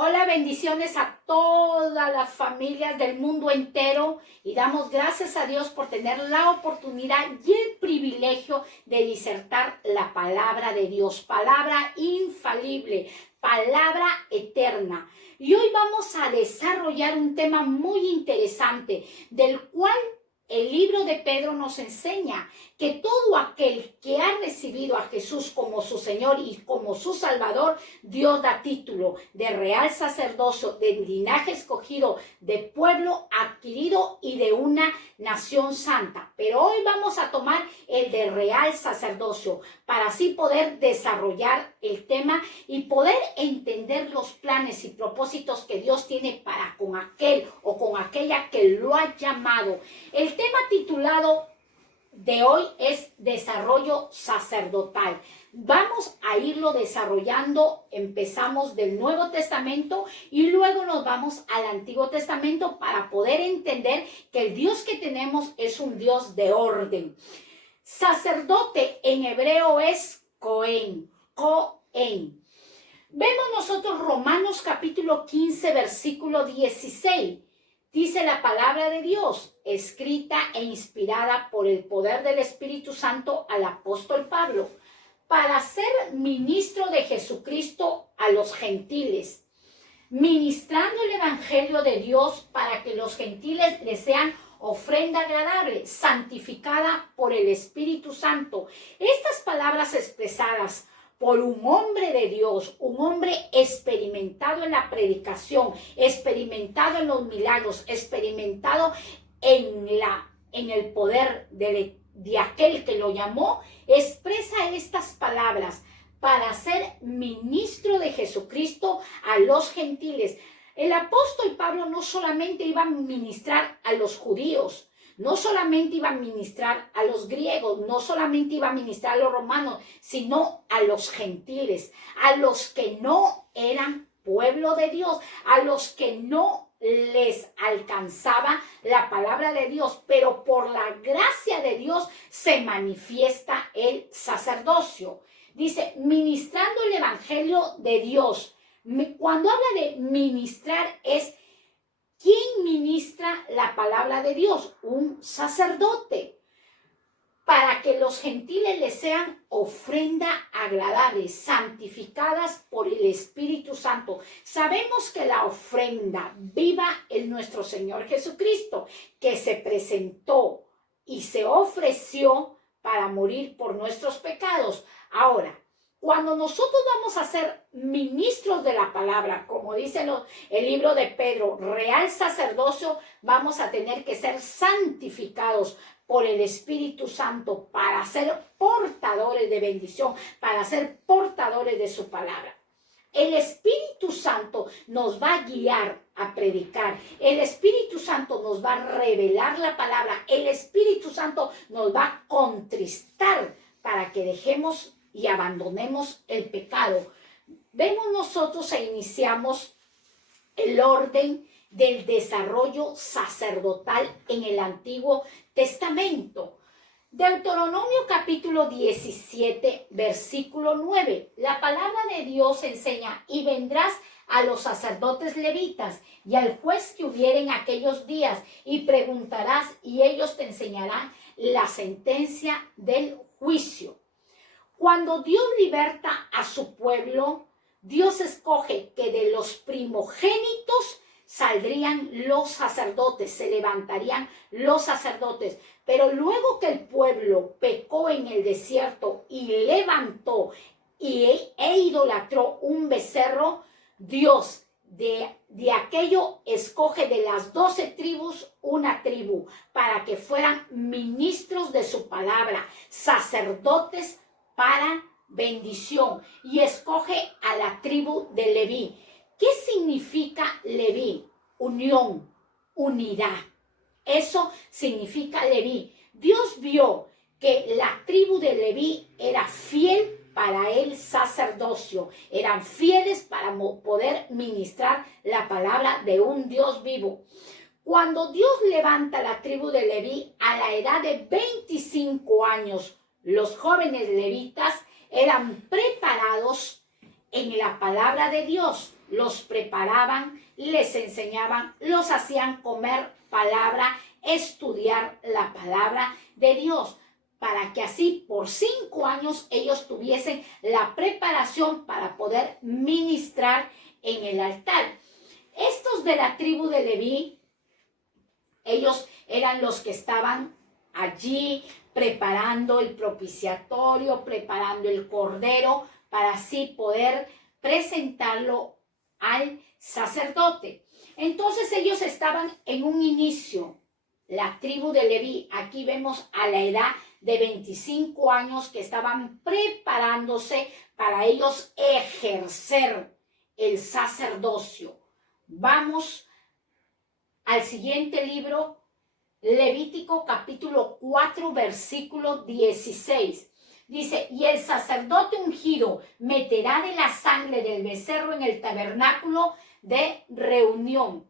Hola, bendiciones a todas las familias del mundo entero y damos gracias a Dios por tener la oportunidad y el privilegio de disertar la palabra de Dios, palabra infalible, palabra eterna. Y hoy vamos a desarrollar un tema muy interesante del cual el libro de Pedro nos enseña que todo aquel que ha recibido a Jesús como su Señor y como su Salvador, Dios da título de real sacerdocio, de linaje escogido, de pueblo adquirido y de una nación santa. Pero hoy vamos a tomar el de real sacerdocio para así poder desarrollar el tema y poder entender los planes y propósitos que Dios tiene para con aquel o con aquella que lo ha llamado. El tema titulado de hoy es desarrollo sacerdotal. Vamos a irlo desarrollando, empezamos del Nuevo Testamento y luego nos vamos al Antiguo Testamento para poder entender que el Dios que tenemos es un Dios de orden. Sacerdote en hebreo es Cohen, Cohen. Vemos nosotros Romanos capítulo 15, versículo 16. Dice la palabra de Dios, escrita e inspirada por el poder del Espíritu Santo al apóstol Pablo, para ser ministro de Jesucristo a los gentiles, ministrando el evangelio de Dios para que los gentiles le sean ofrenda agradable, santificada por el Espíritu Santo. Estas palabras expresadas por un hombre de Dios, un hombre experimentado en la predicación, experimentado en los milagros, experimentado en el poder de aquel que lo llamó, expresa estas palabras para ser ministro de Jesucristo a los gentiles. El apóstol Pablo no solamente iba a ministrar a los judíos, no solamente iba a ministrar a los griegos, no solamente iba a ministrar a los romanos, sino a los gentiles, a los que no eran pueblo de Dios, a los que no les alcanzaba la palabra de Dios, pero por la gracia de Dios se manifiesta el sacerdocio. Dice, ministrando el evangelio de Dios. Cuando habla de ministrar es ¿quién ministra la palabra de Dios? Un sacerdote. Para que los gentiles les sean ofrenda agradable, santificadas por el Espíritu Santo. Sabemos que la ofrenda viva es nuestro Señor Jesucristo, que se presentó y se ofreció para morir por nuestros pecados. Ahora, cuando nosotros vamos a ser ministros de la palabra, como dice el libro de Pedro, real sacerdocio, vamos a tener que ser santificados por el Espíritu Santo para ser portadores de bendición, para ser portadores de su palabra. El Espíritu Santo nos va a guiar a predicar. El Espíritu Santo nos va a revelar la palabra. El Espíritu Santo nos va a contristar para que dejemos y abandonemos el pecado. Vemos nosotros e iniciamos el orden del desarrollo sacerdotal en el Antiguo Testamento. Deuteronomio capítulo 17, versículo 9. La palabra de Dios enseña, y vendrás a los sacerdotes levitas y al juez que hubiere en aquellos días, y preguntarás, y ellos te enseñarán la sentencia del juicio. Cuando Dios liberta a su pueblo, Dios escoge que de los primogénitos saldrían los sacerdotes, se levantarían los sacerdotes. Pero luego que el pueblo pecó en el desierto y levantó e idolatró un becerro, Dios de aquello escoge de las 12 tribus una tribu para que fueran ministros de su palabra, sacerdotes para bendición, y escoge a la tribu de Leví. ¿Qué significa Leví? Unión, unidad. Eso significa Leví. Dios vio que la tribu de Leví era fiel para el sacerdocio, eran fieles para poder ministrar la palabra de un Dios vivo. Cuando Dios levanta la tribu de Leví a la edad de 25 años, los jóvenes levitas eran preparados en la palabra de Dios los preparaban, les enseñaban, los hacían comer palabra, estudiar la palabra de Dios, para que así por 5 años ellos tuviesen la preparación para poder ministrar en el altar. Estos de la tribu de Leví, ellos eran los que estaban allí preparando el propiciatorio, preparando el cordero, para así poder presentarlo al sacerdote. Entonces ellos estaban en un inicio, la tribu de Leví, aquí vemos a la edad de 25 años que estaban preparándose para ellos ejercer el sacerdocio. Vamos al siguiente libro, Levítico capítulo 4, versículo 16. Dice, y el sacerdote ungido meterá de la sangre del becerro en el tabernáculo de reunión.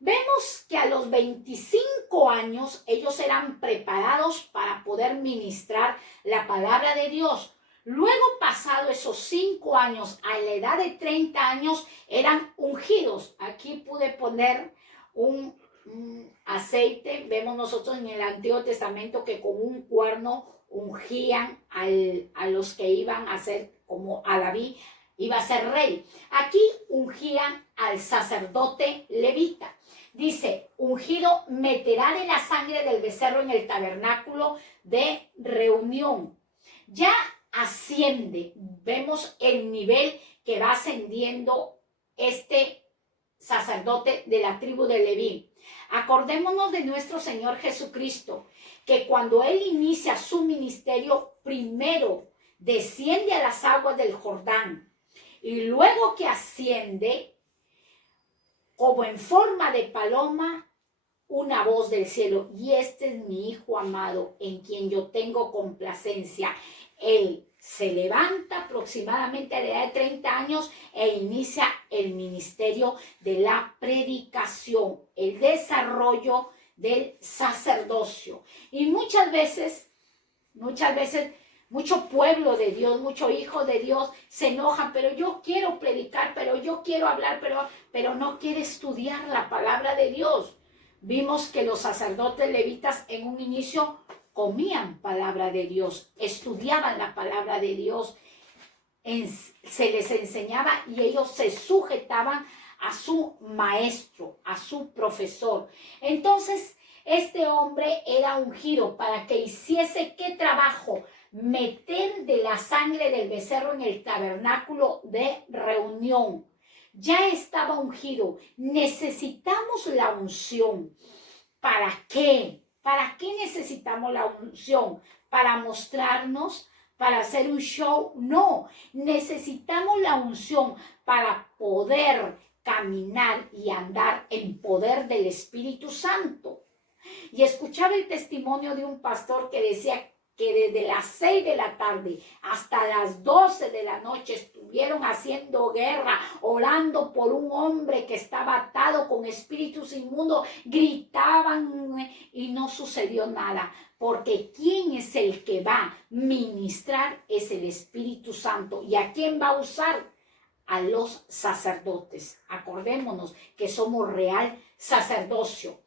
Vemos que a los 25 años ellos eran preparados para poder ministrar la palabra de Dios. Luego, pasado esos 5 años, a la edad de 30 años, eran ungidos. Aquí pude poner un aceite. Vemos nosotros en el Antiguo Testamento que con un cuerno ungían a los que iban a ser, como a David, iba a ser rey. Aquí ungían al sacerdote levita. Dice, ungido meterá de la sangre del becerro en el tabernáculo de reunión. Ya asciende, vemos el nivel que va ascendiendo este sacerdote de la tribu de Leví. Acordémonos de nuestro Señor Jesucristo, que cuando Él inicia su ministerio, primero desciende a las aguas del Jordán y luego que asciende, como en forma de paloma, una voz del cielo, y este es mi Hijo amado, en quien yo tengo complacencia. Él se levanta aproximadamente a la edad de 30 años e inicia el ministerio de la predicación, el desarrollo del sacerdocio. Y muchas veces, mucho pueblo de Dios, mucho hijo de Dios se enoja, pero yo quiero predicar, pero yo quiero hablar, pero no quiere estudiar la palabra de Dios. Vimos que los sacerdotes levitas en un inicio comían palabra de Dios, estudiaban la palabra de Dios, se les enseñaba y ellos se sujetaban a su maestro, a su profesor. Entonces, este hombre era ungido para que hiciese ¿qué trabajo? Meter de la sangre del becerro en el tabernáculo de reunión. Ya estaba ungido. Necesitamos la unción. ¿Para qué? ¿Para qué necesitamos la unción? ¿Para mostrarnos? ¿Para hacer un show? No. Necesitamos la unción para poder caminar y andar en poder del Espíritu Santo. Y escuchaba el testimonio de un pastor que decía que desde las 6 de la tarde hasta las 12 de la noche estuvieron haciendo guerra, orando por un hombre que estaba atado con espíritus inmundos, gritaban y no sucedió nada, porque ¿quién es el que va a ministrar? Es el Espíritu Santo. ¿Y a quién va a usar? A los sacerdotes. Acordémonos que somos real sacerdocio.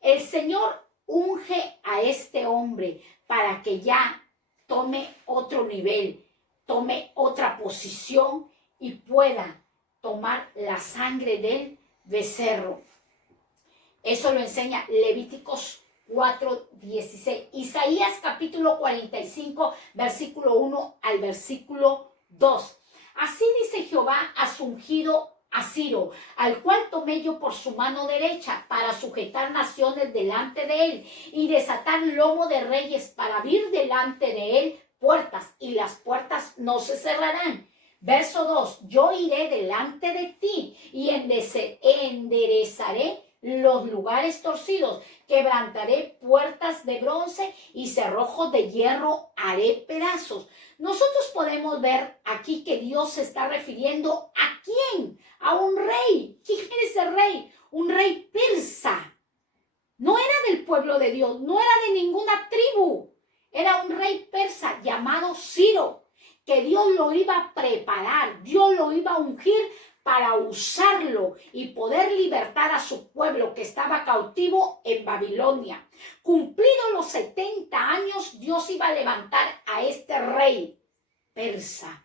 El Señor unge a este hombre para que ya tome otro nivel, tome otra posición y pueda tomar la sangre del becerro. Eso lo enseña Levíticos 4:16. Isaías capítulo 45, versículo 1 al versículo 2. Así dice Jehová a su ungido, a Ciro, al cual tomé yo por su mano derecha para sujetar naciones delante de él y desatar lomo de reyes para abrir delante de él puertas, y las puertas no se cerrarán. Verso 2, yo iré delante de ti y enderezaré los lugares torcidos, quebrantaré puertas de bronce y cerrojos de hierro haré pedazos. Nosotros podemos ver aquí que Dios se está refiriendo ¿a quién? A un rey. ¿Quién es ese rey? Un rey persa. No era del pueblo de Dios, no era de ninguna tribu. Era un rey persa llamado Ciro, que Dios lo iba a preparar, Dios lo iba a ungir para usarlo y poder libertar a su pueblo que estaba cautivo en Babilonia. Cumplidos los 70 años, Dios iba a levantar a este rey persa.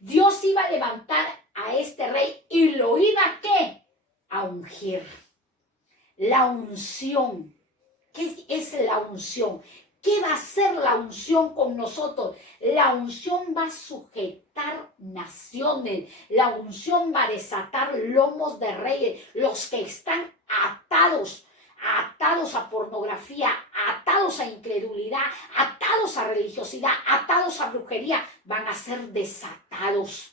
Dios iba a levantar a este rey y lo iba a ¿qué? A ungir. La unción. ¿Qué es la unción? ¿Qué va a hacer la unción con nosotros? La unción va a sujetar naciones. La unción va a desatar lomos de reyes. Los que están atados a pornografía, atados a incredulidad, atados a religiosidad, atados a brujería, van a ser desatados.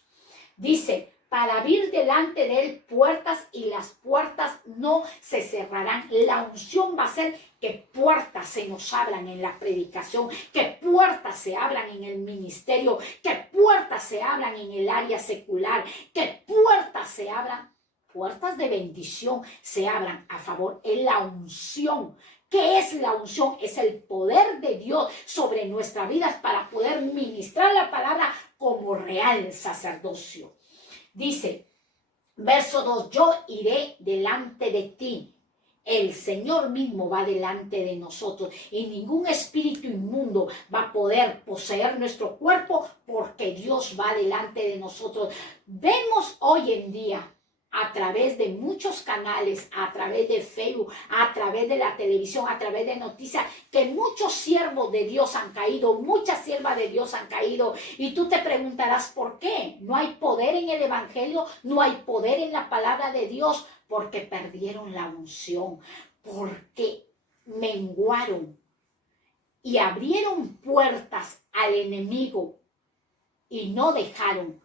Dice, para abrir delante de él puertas y las puertas no se cerrarán. La unción va a ser que puertas se nos abran en la predicación, que puertas se abran en el ministerio, que puertas se abran en el área secular, que puertas se abran, puertas de bendición se abran a favor. Es la unción. ¿Qué es la unción? Es el poder de Dios sobre nuestras vidas para poder ministrar la palabra como real sacerdocio. Dice, verso 2, yo iré delante de ti. El Señor mismo va delante de nosotros y ningún espíritu inmundo va a poder poseer nuestro cuerpo porque Dios va delante de nosotros. Vemos hoy en día a través de muchos canales, a través de Facebook, a través de la televisión, a través de noticias, que muchos siervos de Dios han caído, muchas siervas de Dios han caído. Y tú te preguntarás, ¿por qué? No hay poder en el evangelio, no hay poder en la palabra de Dios, porque perdieron la unción, porque menguaron y abrieron puertas al enemigo y no dejaron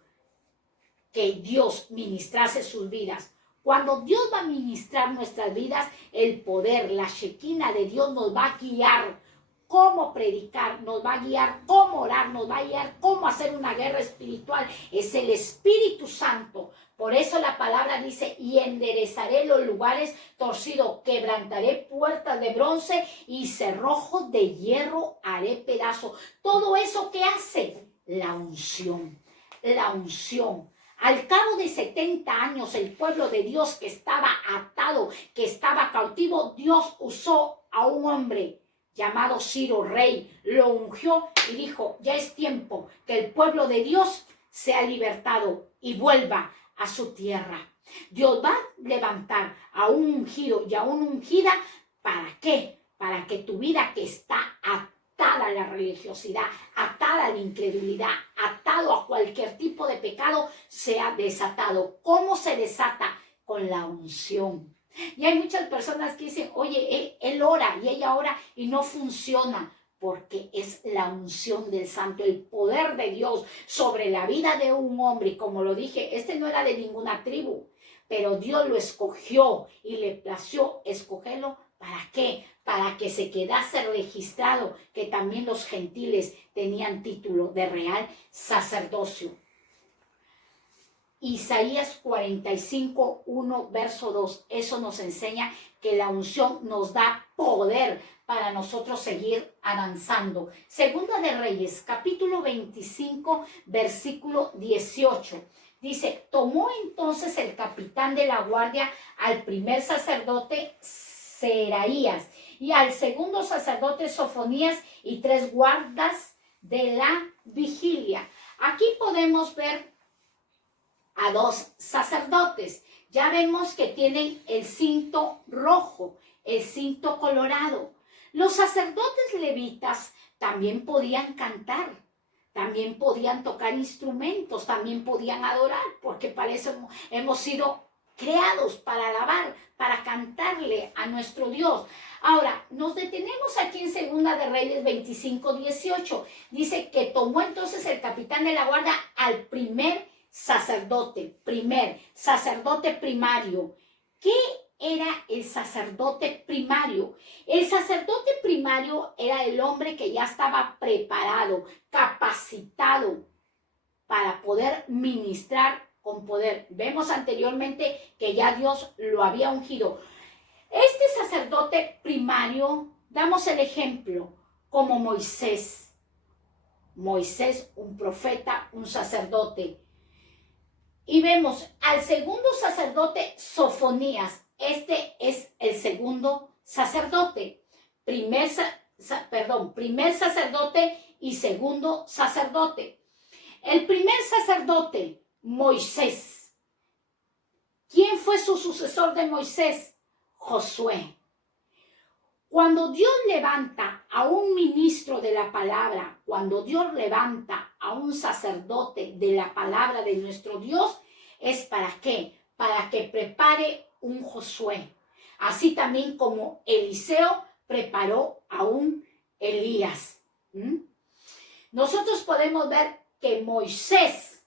que Dios ministrase sus vidas. Cuando Dios va a ministrar nuestras vidas, el poder, la Shekinah de Dios nos va a guiar cómo predicar, nos va a guiar cómo orar, nos va a guiar cómo hacer una guerra espiritual. Es el Espíritu Santo. Por eso la palabra dice, y enderezaré los lugares torcidos, quebrantaré puertas de bronce y cerrojos de hierro haré pedazos. Todo eso que hace la unción, la unción. Al cabo de 70 años, el pueblo de Dios que estaba atado, que estaba cautivo, Dios usó a un hombre llamado Ciro, rey, lo ungió y dijo, ya es tiempo que el pueblo de Dios sea libertado y vuelva a su tierra. Dios va a levantar a un ungido y a una ungida, ¿para qué? Para que tu vida que está atada a la religiosidad, atada a la incredulidad, atado a cualquier tipo de pecado, sea desatado. ¿Cómo se desata? Con la unción. Y hay muchas personas que dicen, oye, él ora y ella ora y no funciona, porque es la unción del Santo, el poder de Dios sobre la vida de un hombre. Y como lo dije, este no era de ninguna tribu, pero Dios lo escogió y le plació escogerlo. ¿Para qué? Para que se quedase registrado que también los gentiles tenían título de real sacerdocio. Isaías 45, 1, verso 2. Eso nos enseña que la unción nos da poder para nosotros seguir avanzando. Segunda de Reyes, capítulo 25, versículo 18. Dice, tomó entonces el capitán de la guardia al primer sacerdote Seraías y al segundo sacerdote Sofonías y 3 guardas de la vigilia. Aquí podemos ver a 2 sacerdotes. Ya vemos que tienen el cinto rojo, el cinto colorado. Los sacerdotes levitas también podían cantar, también podían tocar instrumentos, también podían adorar, porque para eso hemos sido creados, para alabar, para cantarle a nuestro Dios. Ahora, nos detenemos aquí en Segunda de Reyes 25, 18. Dice que tomó entonces el capitán de la guardia al primer sacerdote primario. ¿Qué era el sacerdote primario? El sacerdote primario era el hombre que ya estaba preparado, capacitado para poder ministrar con poder. Vemos anteriormente que ya Dios lo había ungido. Este sacerdote primario, damos el ejemplo como Moisés, un profeta, un sacerdote. Y vemos al segundo sacerdote Sofonías. Este es el segundo sacerdote. Primer sacerdote y segundo sacerdote. El primer sacerdote, Moisés. ¿Quién fue su sucesor de Moisés? Josué. Cuando Dios levanta a un ministro de la palabra, cuando Dios levanta a un sacerdote de la palabra de nuestro Dios, ¿es para qué? Para que prepare un Josué. Así también como Eliseo preparó a un Elías. Nosotros podemos ver que Moisés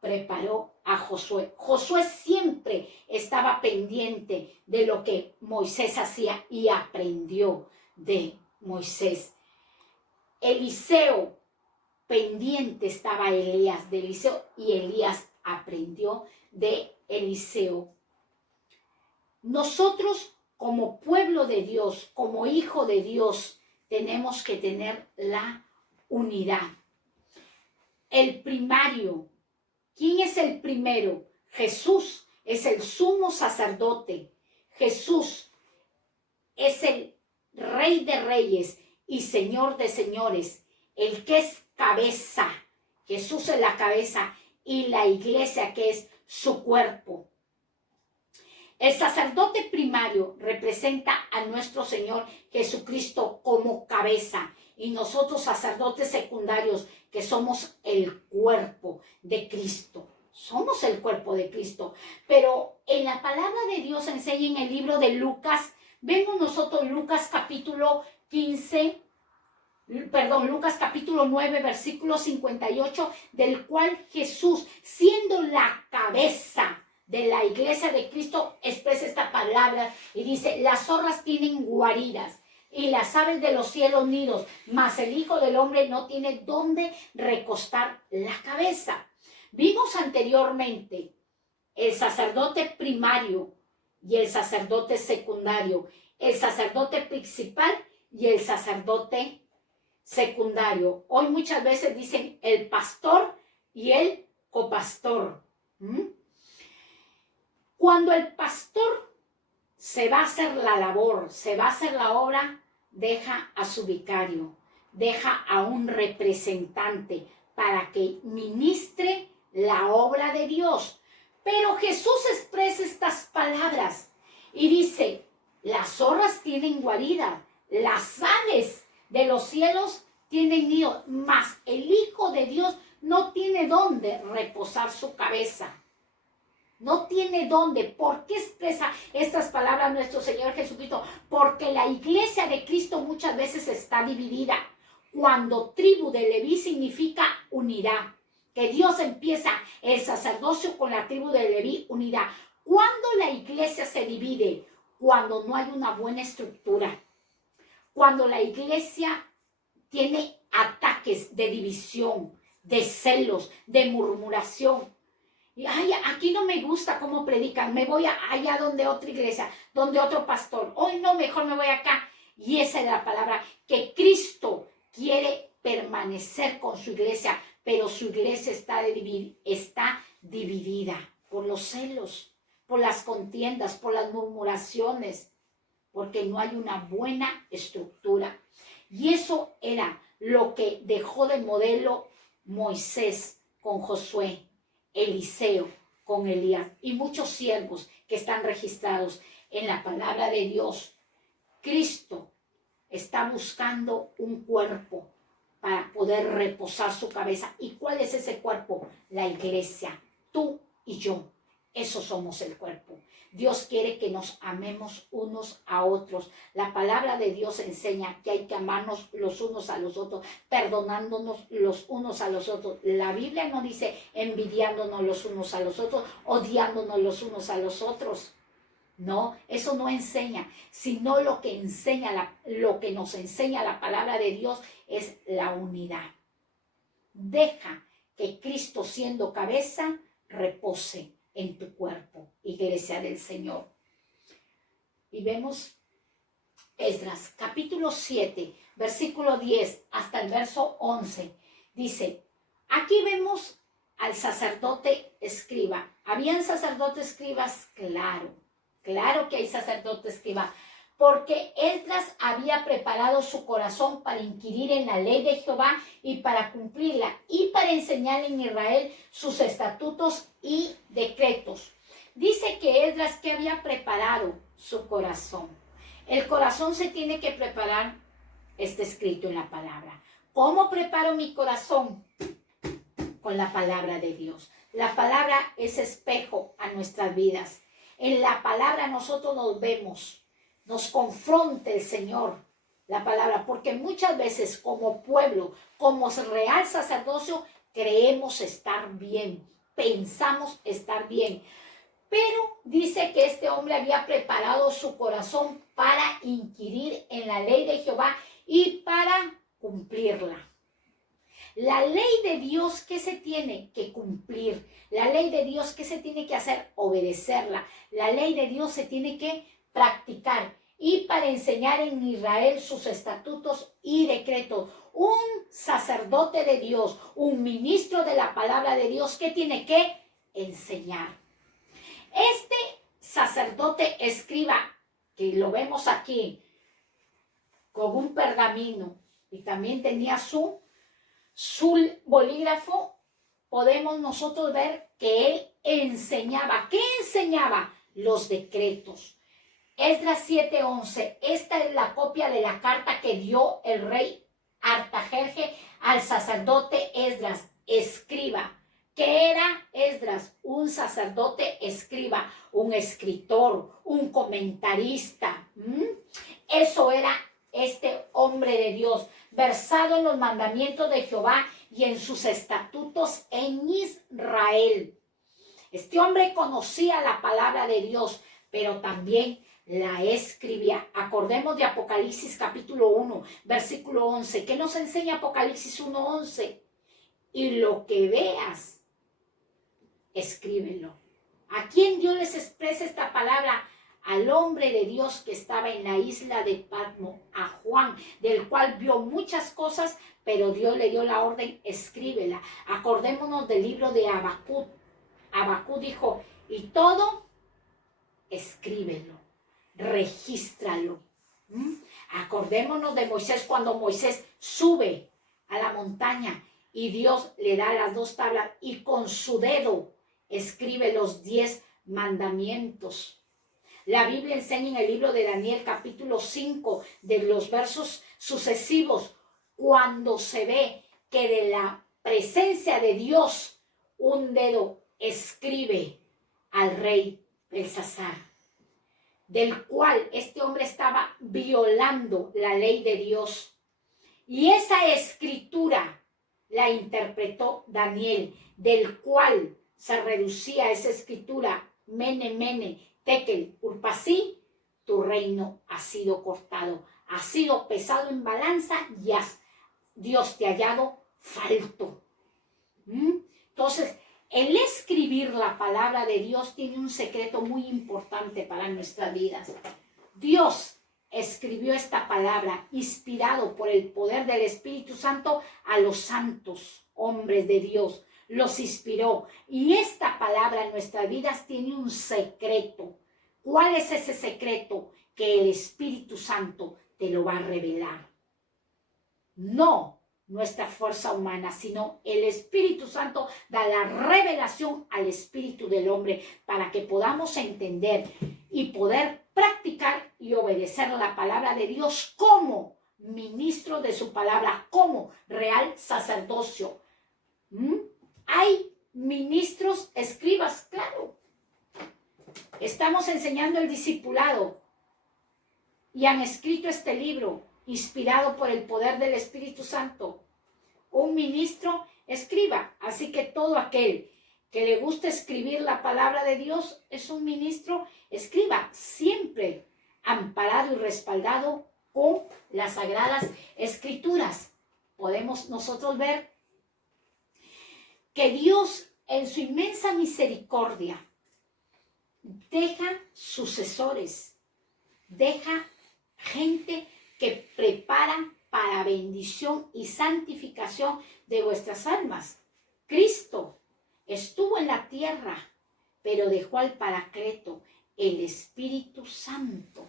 preparó a Josué. Josué siempre estaba pendiente de lo que Moisés hacía y aprendió de Moisés. Eliseo, pendiente estaba Elías de Eliseo y Elías aprendió de Eliseo. Nosotros como pueblo de Dios, como hijo de Dios, tenemos que tener la unidad. El primario. ¿Quién es el primero? Jesús es el sumo sacerdote. Jesús es el Rey de Reyes y Señor de Señores, el que es cabeza. Jesús es la cabeza y la iglesia que es su cuerpo. El sacerdote primario representa a nuestro Señor Jesucristo como cabeza y nosotros sacerdotes secundarios que somos el cuerpo de Cristo. Somos el cuerpo de Cristo. Pero en la palabra de Dios enseña en el libro de Lucas, vemos nosotros Lucas capítulo 9, versículo 58, del cual Jesús, siendo la cabeza de la iglesia de Cristo, expresa esta palabra y dice: las zorras tienen guaridas y las aves de los cielos nidos, mas el Hijo del Hombre no tiene dónde recostar la cabeza. Vimos anteriormente el sacerdote primario y el sacerdote secundario, el sacerdote principal y el sacerdote secundario. Hoy muchas veces dicen el pastor y el copastor. Cuando el pastor se va a hacer la labor, se va a hacer la obra, deja a su vicario, deja a un representante para que ministre la obra de Dios. Pero Jesús expresa estas palabras y dice: las zorras tienen guarida, las aves de los cielos tienen nido, mas el Hijo de Dios no tiene dónde reposar su cabeza. No tiene dónde. ¿Por qué expresa estas palabras nuestro Señor Jesucristo? Porque la iglesia de Cristo muchas veces está dividida. Cuando tribu de Leví significa unidad. Que Dios empieza el sacerdocio con la tribu de Leví, unidad. ¿Cuándo la iglesia se divide? Cuando no hay una buena estructura. Cuando la iglesia tiene ataques de división, de celos, de murmuración. Y ay, aquí no me gusta cómo predican, me voy allá donde otra iglesia, donde otro pastor. Hoy no, mejor me voy acá. Y esa es la palabra, que Cristo quiere permanecer con su iglesia, pero su iglesia está dividida por los celos, por las contiendas, por las murmuraciones, porque no hay una buena estructura. Y eso era lo que dejó de modelo Moisés con Josué, Eliseo con Elías y muchos siervos que están registrados en la palabra de Dios. Cristo está buscando un cuerpo para poder reposar su cabeza. ¿Y cuál es ese cuerpo? La iglesia, tú y yo. Eso somos el cuerpo. Dios quiere que nos amemos unos a otros. La palabra de Dios enseña que hay que amarnos los unos a los otros, perdonándonos los unos a los otros. La Biblia no dice envidiándonos los unos a los otros, odiándonos los unos a los otros. No, eso no enseña, sino lo que nos enseña la palabra de Dios es la unidad. Deja que Cristo, siendo cabeza, repose en tu cuerpo, iglesia del Señor. Y vemos Esdras, capítulo 7, versículo 10 hasta el verso 11. Dice, aquí vemos al sacerdote escriba. ¿Habían sacerdotes escribas? Claro que hay sacerdotes escribas. Porque Esdras había preparado su corazón para inquirir en la ley de Jehová y para cumplirla y para enseñar en Israel sus estatutos y decretos. Dice que Esdras que había preparado su corazón. El corazón se tiene que preparar, está escrito en la palabra. ¿Cómo preparo mi corazón? Con la palabra de Dios. La palabra es espejo a nuestras vidas. En la palabra nosotros nos vemos. Nos confronta el Señor, la palabra, porque muchas veces como pueblo, como real sacerdocio, creemos estar bien, pensamos estar bien. Pero dice que este hombre había preparado su corazón para inquirir en la ley de Jehová y para cumplirla. La ley de Dios, ¿qué se tiene que cumplir? La ley de Dios, ¿qué se tiene que hacer? Obedecerla. La ley de Dios se tiene que practicar y para enseñar en Israel sus estatutos y decretos. Un sacerdote de Dios, un ministro de la palabra de Dios, ¿qué tiene que enseñar? Este sacerdote escriba, que lo vemos aquí, con un pergamino y también tenía su bolígrafo, podemos nosotros ver que él enseñaba. ¿Qué enseñaba? Los decretos. Esdras 7:11. Esta es la copia de la carta que dio el rey Artajerje al sacerdote Esdras, escriba. ¿Qué era Esdras? Un sacerdote escriba, un escritor, un comentarista. Eso era este hombre de Dios, versado en los mandamientos de Jehová y en sus estatutos en Israel. Este hombre conocía la palabra de Dios, pero también la escribía. Acordemos de Apocalipsis capítulo 1, versículo 11. ¿Qué nos enseña Apocalipsis 1:11? Y lo que veas, escríbelo. ¿A quién Dios les expresa esta palabra? Al hombre de Dios que estaba en la isla de Patmos, a Juan, del cual vio muchas cosas, pero Dios le dio la orden, escríbela. Acordémonos del libro de Habacuc. Habacuc dijo, y todo, escríbelo, regístralo. Acordémonos de Moisés cuando Moisés sube a la montaña y Dios le da las 2 tablas y con su dedo escribe los 10 mandamientos. La Biblia enseña en el libro de Daniel capítulo 5 de los versos sucesivos cuando se ve que de la presencia de Dios un dedo escribe al rey Belsasar, del cual este hombre estaba violando la ley de Dios. Y esa escritura la interpretó Daniel, del cual se reducía esa escritura, Mene, Mene, Tekel, Urpasí, tu reino ha sido cortado, ha sido pesado en balanza y Dios te ha hallado falto. Entonces, el escribir la palabra de Dios tiene un secreto muy importante para nuestras vidas. Dios escribió esta palabra inspirado por el poder del Espíritu Santo a los santos hombres de Dios. Los inspiró. Y esta palabra en nuestras vidas tiene un secreto. ¿Cuál es ese secreto? Que el Espíritu Santo te lo va a revelar. No nuestra fuerza humana, sino el Espíritu Santo da la revelación al espíritu del hombre para que podamos entender y poder practicar y obedecer la palabra de Dios como ministro de su palabra, como real sacerdocio. Hay ministros, escribas, claro. Estamos enseñando el discipulado y han escrito este libro inspirado por el poder del Espíritu Santo. Un ministro escriba, así que todo aquel que le gusta escribir la palabra de Dios es un ministro escriba, siempre amparado y respaldado con las sagradas escrituras. Podemos nosotros ver que Dios en su inmensa misericordia deja sucesores, deja gente que prepara para bendición y santificación de vuestras almas. Cristo estuvo en la tierra, pero dejó al Paracleto, el Espíritu Santo,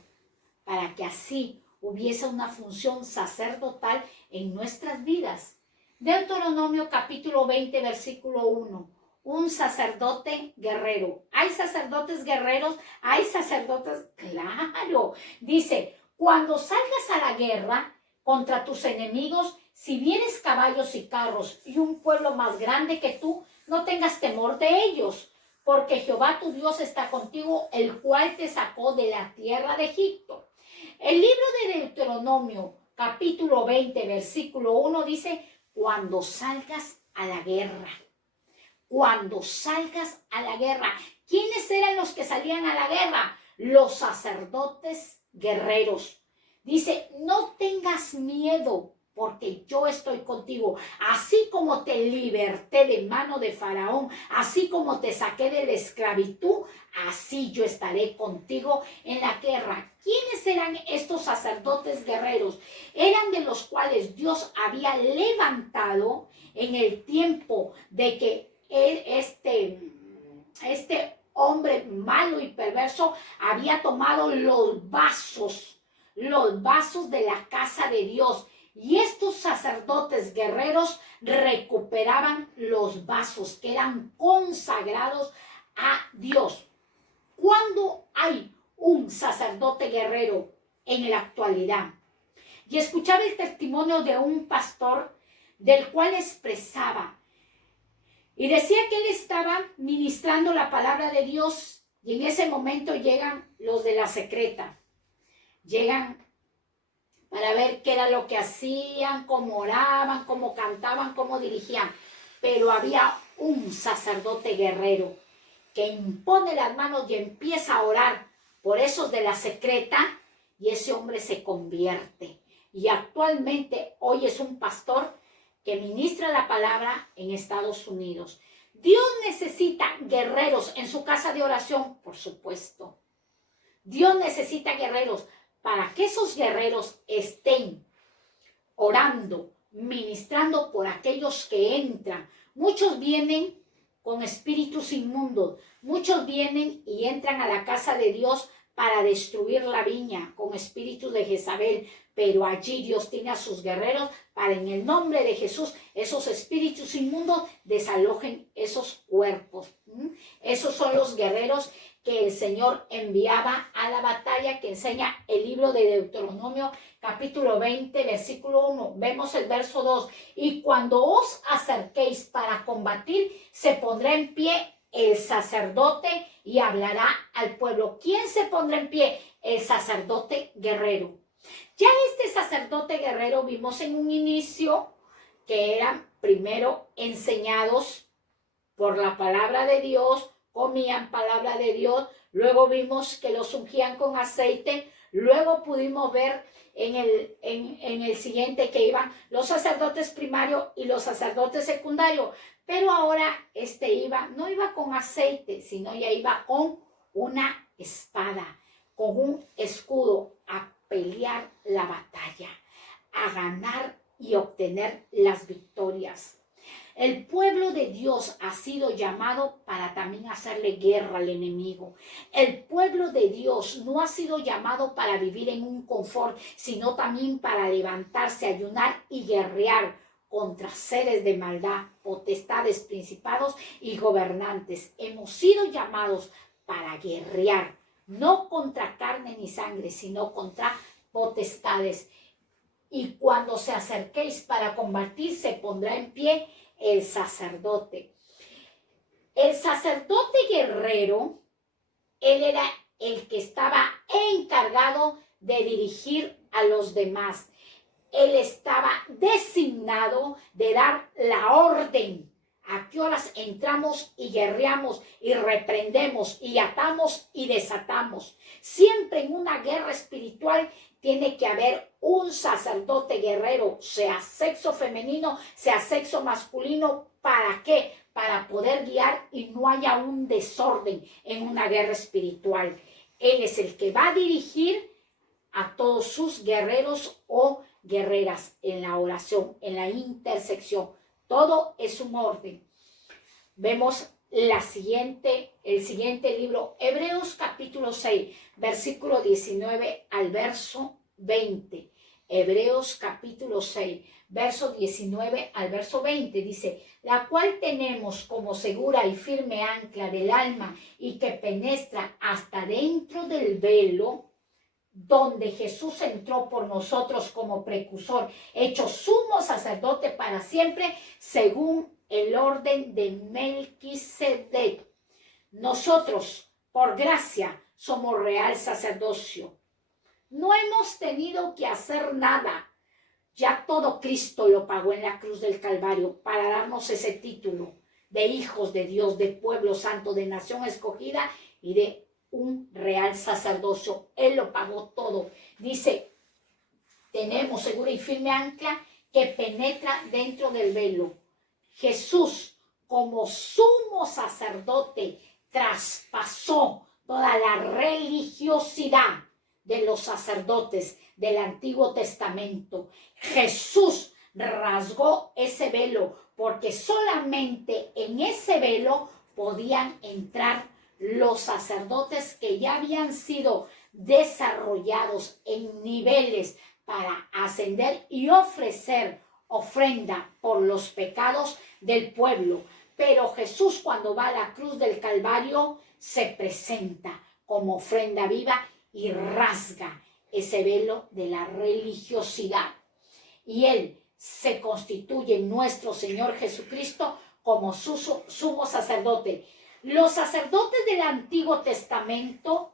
para que así hubiese una función sacerdotal en nuestras vidas. Deuteronomio capítulo 20, versículo 1. Un sacerdote guerrero. ¿Hay sacerdotes guerreros? ¿Hay sacerdotes? Claro. Dice, cuando salgas a la guerra contra tus enemigos, si vienes caballos y carros y un pueblo más grande que tú, no tengas temor de ellos, porque Jehová tu Dios está contigo, el cual te sacó de la tierra de Egipto. El libro de Deuteronomio, capítulo 20, versículo 1 dice, cuando salgas a la guerra. Cuando salgas a la guerra. ¿Quiénes eran los que salían a la guerra? Los sacerdotes guerreros. Dice, no tengas miedo, porque yo estoy contigo. Así como te liberté de mano de Faraón, así como te saqué de la esclavitud, así yo estaré contigo en la guerra. ¿Quiénes eran estos sacerdotes guerreros? Eran de los cuales Dios había levantado en el tiempo de que este hombre malo y perverso había tomado los vasos de la casa de Dios. Y estos sacerdotes guerreros recuperaban los vasos que eran consagrados a Dios. ¿Cuándo hay un sacerdote guerrero en la actualidad? Y escuchaba el testimonio de un pastor del cual expresaba y decía que él estaba ministrando la palabra de Dios y en ese momento llegan los de la secreta. Llegan para ver qué era lo que hacían, cómo oraban, cómo cantaban, cómo dirigían. Pero había un sacerdote guerrero que impone las manos y empieza a orar por esos de la secreta y ese hombre se convierte. Y actualmente hoy es un pastor que ministra la palabra en Estados Unidos. Dios necesita guerreros en su casa de oración, por supuesto. Dios necesita guerreros para que esos guerreros estén orando, ministrando por aquellos que entran. Muchos vienen con espíritus inmundos, muchos vienen y entran a la casa de Dios para destruir la viña con espíritus de Jezabel, pero allí Dios tiene a sus guerreros para en el nombre de Jesús esos espíritus inmundos desalojen esos cuerpos. Esos son los guerreros que el Señor enviaba a la batalla, que enseña el libro de Deuteronomio capítulo 20 versículo 1. Vemos el verso 2. Y cuando os acerquéis para combatir, se pondrá en pie el sacerdote y hablará al pueblo. ¿Quién se pondrá en pie? El sacerdote guerrero. Ya este sacerdote guerrero vimos en un inicio que eran primero enseñados por la palabra de Dios, comían palabra de Dios, luego vimos que los ungían con aceite, luego pudimos ver en el siguiente que iban los sacerdotes primarios y los sacerdotes secundarios, pero ahora no iba con aceite, sino ya iba con una espada, con un escudo a pelear la batalla, a ganar y obtener las victorias. El pueblo de Dios ha sido llamado para también hacerle guerra al enemigo. El pueblo de Dios no ha sido llamado para vivir en un confort, sino también para levantarse, ayunar y guerrear contra seres de maldad, potestades, principados y gobernantes. Hemos sido llamados para guerrear, no contra carne ni sangre, sino contra potestades. Y cuando se acerquéis para combatir, se pondrá en pie el sacerdote. El sacerdote guerrero, él era el que estaba encargado de dirigir a los demás. Él estaba designado de dar la orden. ¿A qué horas entramos y guerreamos y reprendemos y atamos y desatamos? Siempre en una guerra espiritual tiene que haber un sacerdote guerrero, sea sexo femenino, sea sexo masculino. ¿Para qué? Para poder guiar y no haya un desorden en una guerra espiritual. Él es el que va a dirigir a todos sus guerreros o guerreras en la oración, en la intersección. Todo es un orden. Vemos el siguiente libro, Hebreos capítulo 6, versículo 19 al verso 20. Hebreos capítulo 6, verso 19 al verso 20, dice, la cual tenemos como segura y firme ancla del alma y que penetra hasta dentro del velo, donde Jesús entró por nosotros como precursor, hecho sumo sacerdote para siempre, según el orden de Melquisedec. Nosotros, por gracia, somos real sacerdocio. No hemos tenido que hacer nada. Ya todo Cristo lo pagó en la cruz del Calvario para darnos ese título de hijos de Dios, de pueblo santo, de nación escogida y de un real sacerdocio. Él lo pagó todo. Dice, tenemos segura y firme ancla que penetra dentro del velo. Jesús, como sumo sacerdote, traspasó toda la religiosidad de los sacerdotes del Antiguo Testamento. Jesús rasgó ese velo porque solamente en ese velo podían entrar los sacerdotes que ya habían sido desarrollados en niveles para ascender y ofrecer ofrenda por los pecados del pueblo. Pero Jesús, cuando va a la cruz del Calvario, se presenta como ofrenda viva y rasga ese velo de la religiosidad. Y Él se constituye nuestro Señor Jesucristo como su sumo sacerdote. Los sacerdotes del Antiguo Testamento,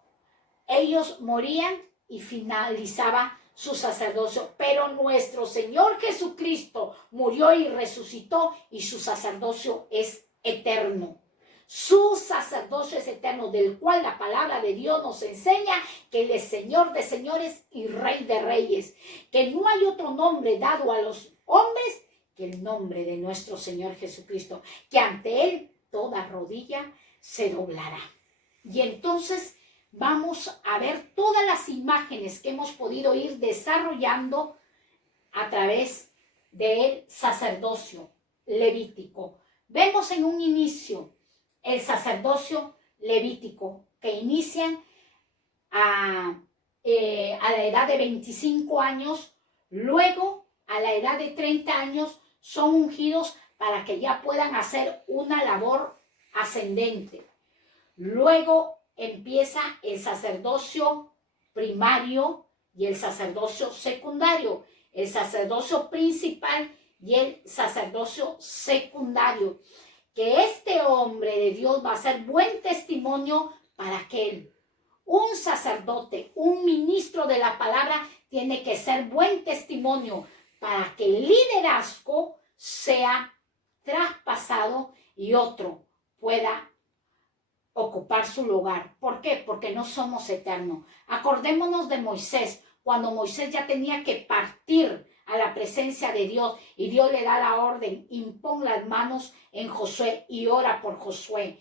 ellos morían y finalizaba su sacerdocio, pero nuestro Señor Jesucristo murió y resucitó y su sacerdocio es eterno. Su sacerdocio es eterno, del cual la palabra de Dios nos enseña que Él es Señor de señores y Rey de reyes, que no hay otro nombre dado a los hombres que el nombre de nuestro Señor Jesucristo, que ante Él toda rodilla se doblará. Y entonces vamos a ver todas las imágenes que hemos podido ir desarrollando a través del sacerdocio levítico. Vemos en un inicio el sacerdocio levítico que inician a la edad de 25 años, luego a la edad de 30 años son ungidos para que ya puedan hacer una labor ascendente. Luego empieza el sacerdocio primario y el sacerdocio secundario, el sacerdocio principal y el sacerdocio secundario, que este hombre de Dios va a ser buen testimonio para aquel. Un sacerdote, un ministro de la palabra tiene que ser buen testimonio para que el liderazgo sea traspasado y otro pueda ocupar su lugar. ¿Por qué? Porque no somos eternos. Acordémonos de Moisés, cuando Moisés ya tenía que partir a la presencia de Dios y Dios le da la orden, impón las manos en Josué y ora por Josué.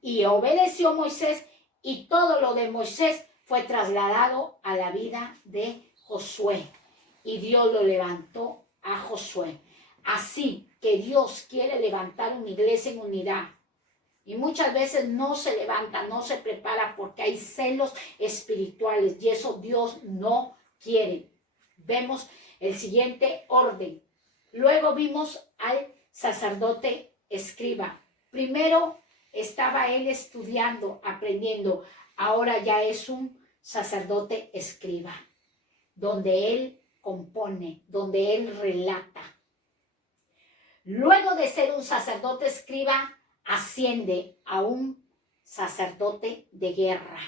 Y obedeció Moisés y todo lo de Moisés fue trasladado a la vida de Josué. Y Dios lo levantó a Josué. Así que Dios quiere levantar una iglesia en unidad. Y muchas veces no se levanta, no se prepara porque hay celos espirituales y eso Dios no quiere. Vemos el siguiente orden. Luego vimos al sacerdote escriba. Primero estaba él estudiando, aprendiendo. Ahora ya es un sacerdote escriba, donde él compone, donde él relata. Luego de ser un sacerdote escriba, asciende a un sacerdote de guerra,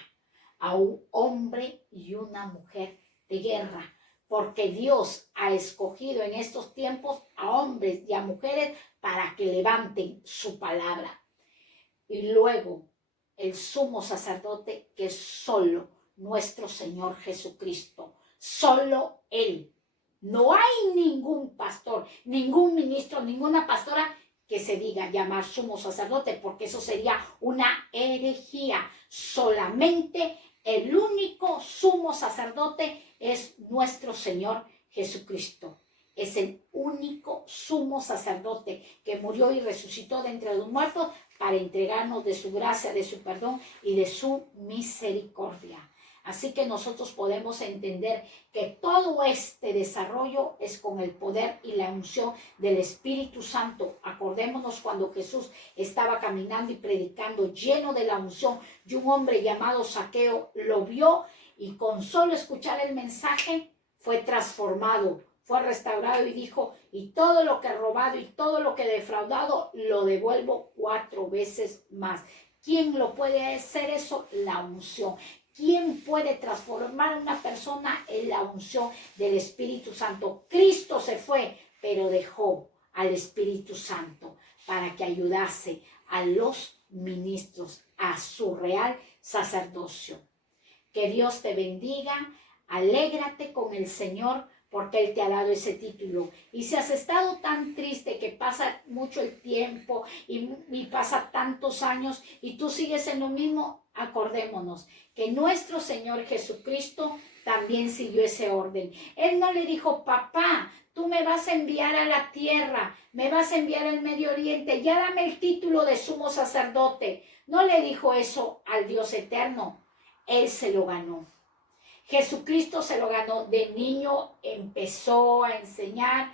a un hombre y una mujer de guerra, porque Dios ha escogido en estos tiempos a hombres y a mujeres para que levanten su palabra. Y luego el sumo sacerdote, que es solo nuestro Señor Jesucristo, solo Él. No hay ningún pastor, ningún ministro, ninguna pastora que se diga llamar sumo sacerdote, porque eso sería una herejía. Solamente el único sumo sacerdote es nuestro Señor Jesucristo. Es el único sumo sacerdote que murió y resucitó de entre los muertos para entregarnos de su gracia, de su perdón y de su misericordia. Así que nosotros podemos entender que todo este desarrollo es con el poder y la unción del Espíritu Santo. Acordémonos cuando Jesús estaba caminando y predicando lleno de la unción, y un hombre llamado Zaqueo lo vio y con solo escuchar el mensaje fue transformado, fue restaurado y dijo: y todo lo que he robado y todo lo que he defraudado lo devuelvo 4 veces más. ¿Quién lo puede hacer eso? La unción. ¿Quién puede transformar a una persona? En la unción del Espíritu Santo. Cristo se fue, pero dejó al Espíritu Santo para que ayudase a los ministros, a su real sacerdocio. Que Dios te bendiga, alégrate con el Señor porque Él te ha dado ese título. Y si has estado tan triste que pasa mucho el tiempo y pasa tantos años y tú sigues en lo mismo, acordémonos que nuestro Señor Jesucristo también siguió ese orden. Él no le dijo: papá, tú me vas a enviar a la tierra, me vas a enviar al Medio Oriente, ya dame el título de sumo sacerdote. No le dijo eso al Dios eterno. Él se lo ganó. Jesucristo se lo ganó. De niño empezó a enseñar,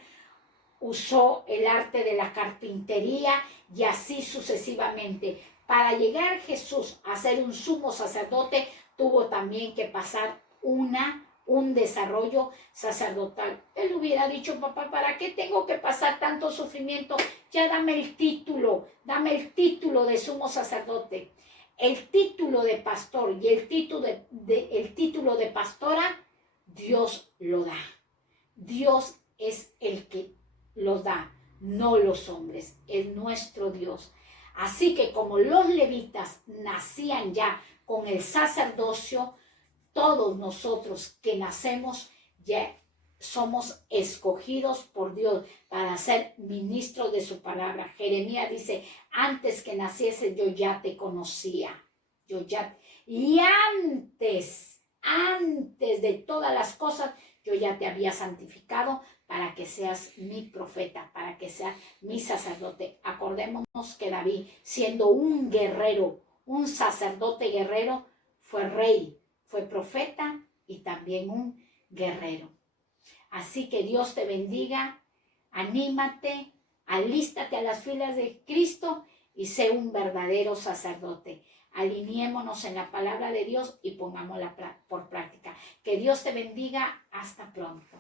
usó el arte de la carpintería y así sucesivamente. Para llegar Jesús a ser un sumo sacerdote, tuvo también que pasar un desarrollo sacerdotal. Él hubiera dicho: papá, ¿para qué tengo que pasar tanto sufrimiento? Ya dame el título de sumo sacerdote. El título de pastor y el título de pastora, Dios lo da. Dios es el que los da, no los hombres, es nuestro Dios. Así que como los levitas nacían ya con el sacerdocio, todos nosotros que nacemos ya somos escogidos por Dios para ser ministros de su palabra. Jeremías dice: antes que naciese yo ya te conocía. Y antes de todas las cosas, yo ya te había santificado para que seas mi profeta, para que seas mi sacerdote. Acordémonos que David, siendo un guerrero, un sacerdote guerrero, fue rey, fue profeta y también un guerrero. Así que Dios te bendiga, anímate, alístate a las filas de Cristo y sé un verdadero sacerdote. Alineémonos en la palabra de Dios y pongámosla por práctica. Que Dios te bendiga. Hasta pronto.